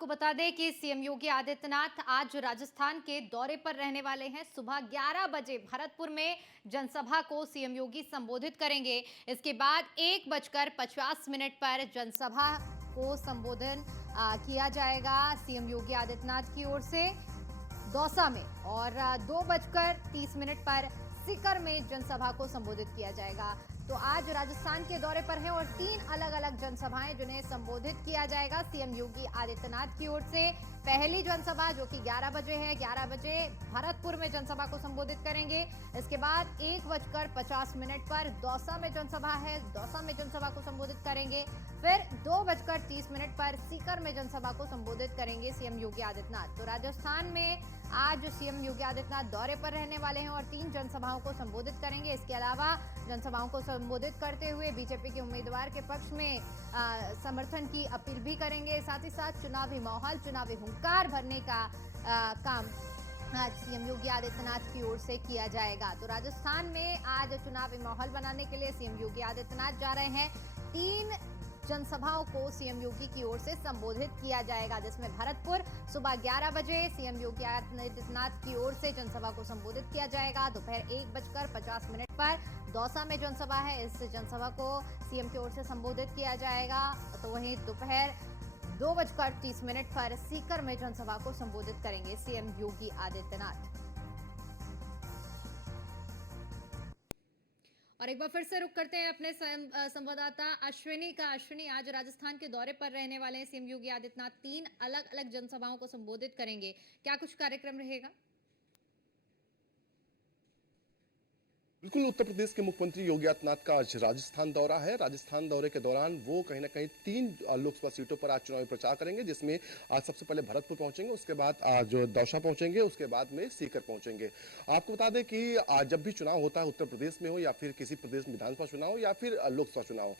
आपको बता दें कि सीएम योगी आदित्यनाथ आज राजस्थान के दौरे पर रहने वाले हैं। सुबह 11 बजे भरतपुर में जनसभा को सीएम योगी संबोधित करेंगे। इसके बाद 1:50 पर जनसभा को संबोधन किया जाएगा सीएम योगी आदित्यनाथ की ओर से दौसा में, और 2:30 पर सीकर में जनसभा को संबोधित किया जाएगा। तो आज राजस्थान के दौरे पर हैं और 3 अलग अलग जनसभाएं जिन्हें संबोधित किया जाएगा सीएम योगी आदित्यनाथ की ओर से। पहली जनसभा जो कि 11 बजे है, 11 बजे भरतपुर में जनसभा को संबोधित करेंगे। इसके बाद 1:50 पर दौसा में जनसभा है, दौसा में जनसभा को संबोधित करेंगे। फिर 2:30 पर सीकर में जनसभा को संबोधित करेंगे सीएम योगी आदित्यनाथ। तो राजस्थान में आज सीएम योगी आदित्यनाथ दौरे पर रहने वाले हैं और 3 जनसभाओं को संबोधित करेंगे। इसके अलावा जनसभाओं को संबोधित करते हुए बीजेपी के उम्मीदवार के पक्ष में समर्थन की अपील भी करेंगे। साथ ही साथ चुनावी माहौल, चुनावी हुंकार भरने का काम आज सीएम योगी आदित्यनाथ की ओर से किया जाएगा। तो राजस्थान में आज चुनावी माहौल बनाने के लिए सीएम योगी आदित्यनाथ जा रहे हैं। 3 जनसभाओं को सीएम योगी की ओर से संबोधित किया जाएगा, जिसमें भरतपुर सुबह 11 बजे सीएम योगी आदित्यनाथ की ओर से जनसभा को संबोधित किया जाएगा। दोपहर 1:50 पर दौसा में जनसभा है, इस जनसभा को सीएम की ओर से संबोधित किया जाएगा। तो वहीं दोपहर 2:30 पर सीकर में जनसभा को संबोधित करेंगे सीएम योगी आदित्यनाथ। और एक बार फिर से रुक करते हैं अपने संवाददाता अश्विनी का। अश्विनी, आज राजस्थान के दौरे पर रहने वाले हैं सीएम योगी आदित्यनाथ, 3 अलग अलग जनसभाओं को संबोधित करेंगे, क्या कुछ कार्यक्रम रहेगा? बिल्कुल, उत्तर प्रदेश के मुख्यमंत्री योगी आदित्यनाथ का आज राजस्थान दौरा है। राजस्थान दौरे के दौरान वो कहीं ना कहीं 3 लोकसभा सीटों पर आज चुनावी प्रचार करेंगे, जिसमें आज सबसे पहले भरतपुर पहुंचेंगे, उसके बाद आज दौसा पहुंचेंगे, उसके बाद में सीकर पहुंचेंगे। आपको बता दें कि आज जब भी चुनाव होता है, उत्तर प्रदेश में हो या फिर किसी प्रदेश में विधानसभा चुनाव हो या फिर लोकसभा चुनाव,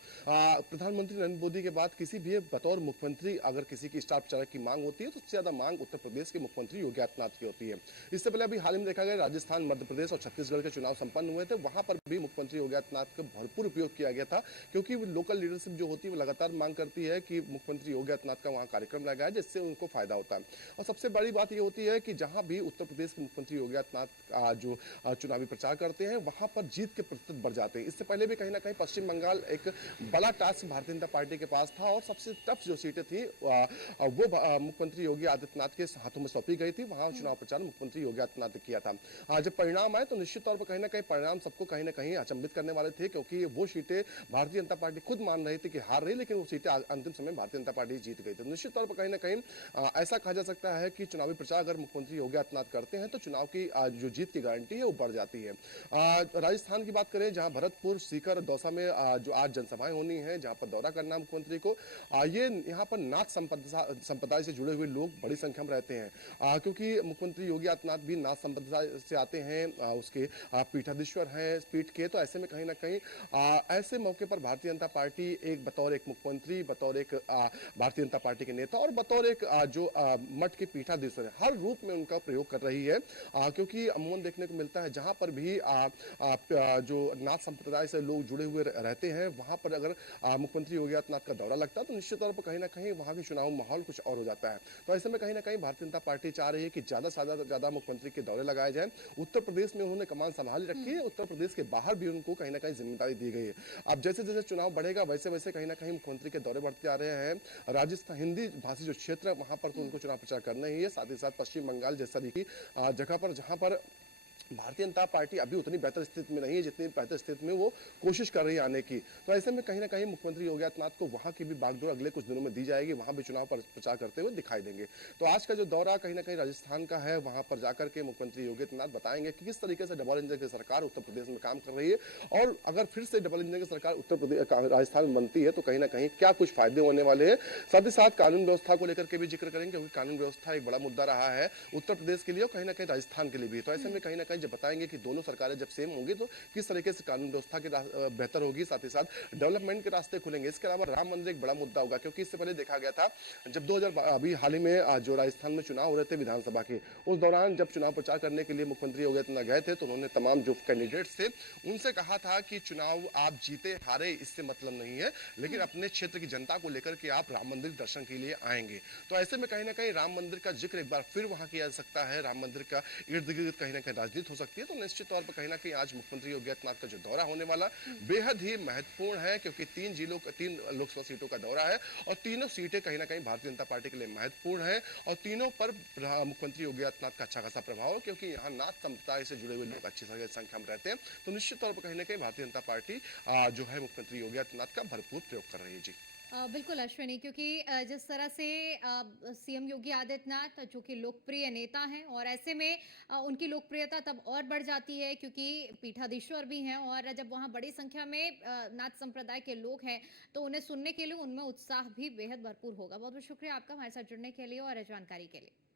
प्रधानमंत्री नरेंद्र मोदी के बाद किसी भी बतौर मुख्यमंत्री अगर किसी की स्टार प्रचारक की मांग होती है तो सबसे ज्यादा मांग उत्तर प्रदेश के मुख्यमंत्री योगी आदित्यनाथ की होती है। इससे पहले अभी हाल में देखा गया राजस्थान, मध्य प्रदेश और छत्तीसगढ़ के चुनाव संपन्न हुए थे, वहां पर भी मुख्यमंत्री योगी आदित्यनाथ का भरपूर उपयोग किया गया था, क्योंकि लोकल लीडरशिप जो होती है वो लगातार मांग करती है कि मुख्यमंत्री योगी आदित्यनाथ का वहां कार्यक्रम लगाया जिससे उनको फायदा होता है। और सबसे बड़ी बात यह होती है कि जहां भी उत्तर प्रदेश के मुख्यमंत्री योगी आदित्यनाथ जो चुनावी प्रचार करते हैं वहां पर जीत के प्रतिशत बढ़ जाते हैं। इससे पहले भी कहीं ना कहीं पश्चिम बंगाल एक बड़ा टास्क भारतीय जनता पार्टी के पास था और सबसे टफ जो सीटें थी वो मुख्यमंत्री योगी आदित्यनाथ के हाथों में सौंपी गई थी। वहां चुनाव प्रचार मुख्यमंत्री योगी आदित्यनाथ ने किया था। जब परिणाम आए तो निश्चित तौर पर कहीं ना कहीं परिणाम सबको कहीं ना कहीं अचंभित करने वाले थे, क्योंकि वो सीटें भारतीय जनता पार्टी खुद मान रही थी कि हार रही, लेकिन वो सीटें अंतिम समय भारतीय जनता पार्टी जीत गई थी। निश्चित तौर पर कहीं ना कहीं ऐसा कहा जा सकता है कि चुनावी प्रचार अगर मुख्यमंत्री योगी आदित्यनाथ करते हैं तो चुनाव की जो जीत की गारंटी है वो बढ़ जाती है। राजस्थान की बात करें, जहां भरतपुर, सीकर, दौसा में जो आज जनसभाएं होनी है, जहां पर दौरा करना मुख्यमंत्री को, ये यहाँ पर नाथ संप्रदाय से जुड़े हुए लोग बड़ी संख्या में रहते हैं, क्योंकि मुख्यमंत्री योगी आदित्यनाथ भी नाथ संप्रदाय से आते हैं, उसके पीठाधीश्वर हैं पीठ के। तो ऐसे में कहीं ना कहीं ऐसे मौके पर भारतीय जनता पार्टी बतौर एक मुख्यमंत्री, बतौर एक भारतीय जनता पार्टी के नेता और बतौर एक जो मठ के पीठाधीश्वर है, हर रूप में उनका प्रयोग कर रही है, क्योंकि अमूमन देखने को मिलता है जहां पर भी जो नाथ संप्रदाय से लोग जुड़े हुए रहते हैं वहां पर अगर मुख्यमंत्री योगी आदित्यनाथ का दौरा लगता है तो निश्चित तौर पर कहीं ना कहीं वहां की चुनाव माहौल कुछ और हो जाता है। तो ऐसे में कहीं ना कहीं भारतीय जनता पार्टी चाह रही है कि ज्यादा से ज्यादा मुख्यमंत्री के दौरे लगाए जाए। उत्तर प्रदेश में उन्होंने कमान संभाल रखी है, उत्तर प्रदेश के बाहर भी उनको कहीं ना कहीं जिम्मेदारी दी गई है। अब जैसे जैसे चुनाव बढ़ेगा वैसे वैसे कहीं ना कहीं मुख्यमंत्री के दौरे बढ़ते आ रहे हैं। राजस्थान हिंदी भाषी जो क्षेत्र है वहां पर तो उनको चुनाव प्रचार करना ही है, साथ ही साथ पश्चिम बंगाल जैसा की जगह पर जहां पर भारतीय जनता पार्टी अभी उतनी बेहतर स्थिति में नहीं है जितनी बेहतर स्थिति में वो कोशिश कर रही है आने की। तो ऐसे में कहीं ना कहीं मुख्यमंत्री योगी आदित्यनाथ को वहां की भी बागडोर अगले कुछ दिनों में दी जाएगी, वहां भी चुनाव पर प्रचार करते हुए दिखाई देंगे। तो आज का जो दौरा कहीं ना कहीं राजस्थान का है, वहां पर जाकर के मुख्यमंत्री योगी आदित्यनाथ बताएंगे कि किस तरीके से डबल इंजन की सरकार उत्तर प्रदेश में काम कर रही है, और अगर फिर से डबल इंजन की सरकार उत्तर प्रदेश राजस्थान में बनती है तो कहीं ना कहीं क्या कुछ फायदे होने वाले हैं। साथ ही साथ कानून व्यवस्था को लेकर के भी जिक्र करेंगे, क्योंकि कानून व्यवस्था एक बड़ा मुद्दा रहा है उत्तर प्रदेश के लिए और कहीं ना कहीं राजस्थान के लिए भी। तो ऐसे में कहीं ना कहीं हैं, जब बताएंगे कि दोनों सरकारें जब सेम होंगी तो किस तरीके से कानून व्यवस्था की बेहतर होगी, साथ ही साथ डेवलपमेंट के रास्ते खुलेंगे। इसके अलावा राम मंदिर एक बड़ा मुद्दा होगा, क्योंकि इससे पहले देखा गया था जब 2000 अभी हाल ही में जो राजस्थान में चुनाव हो रहे थे विधानसभा के, उस दौरान जब चुनाव प्रचार करने के लिए मुख्यमंत्री योगी आदित्यनाथ गए थे तो उन्होंने तमाम जो कैंडिडेट्स थे उनसे कहा था कि चुनाव आप जीते हारे इससे मतलब नहीं है, लेकिन अपने क्षेत्र की जनता को लेकर के आप राम मंदिर दर्शन के लिए आएंगे। तो ऐसे में कहीं ना कहीं राम मंदिर का जिक्र एक बार फिर वहां किया जा सकता है, राम मंदिर का इर्द गिर्द कहीं ना कहीं राजनीति हो सकती है। तो निश्चित तौर पर कहीं ना कहीं आज मुख्यमंत्री योगी आदित्यनाथ का जो दौरा होने वाला बेहद ही महत्वपूर्ण है, क्योंकि 3 लोकसभा सीटों का दौरा है और तीनों सीटें कहीं ना कहीं भारतीय जनता पार्टी के लिए महत्वपूर्ण है और तीनों पर मुख्यमंत्री योगी आदित्यनाथ का अच्छा खासा प्रभाव है, क्योंकि यहाँ नाथ समुदाय से जुड़े हुए लोग अच्छी संख्या में रहते हैं। तो निश्चित तौर पर कहीं ना कहीं भारतीय जनता पार्टी जो है मुख्यमंत्री योगी आदित्यनाथ का भरपूर प्रयोग कर रही है। जी बिल्कुल अश्विनी, क्योंकि जिस तरह से सीएम योगी आदित्यनाथ जो कि लोकप्रिय नेता हैं और ऐसे में उनकी लोकप्रियता तब और बढ़ जाती है क्योंकि पीठाधीश्वर भी हैं और जब वहाँ बड़ी संख्या में नाथ संप्रदाय के लोग हैं तो उन्हें सुनने के लिए उनमें उत्साह भी बेहद भरपूर होगा। बहुत बहुत शुक्रिया आपका हमारे साथ जुड़ने के लिए और जानकारी के लिए।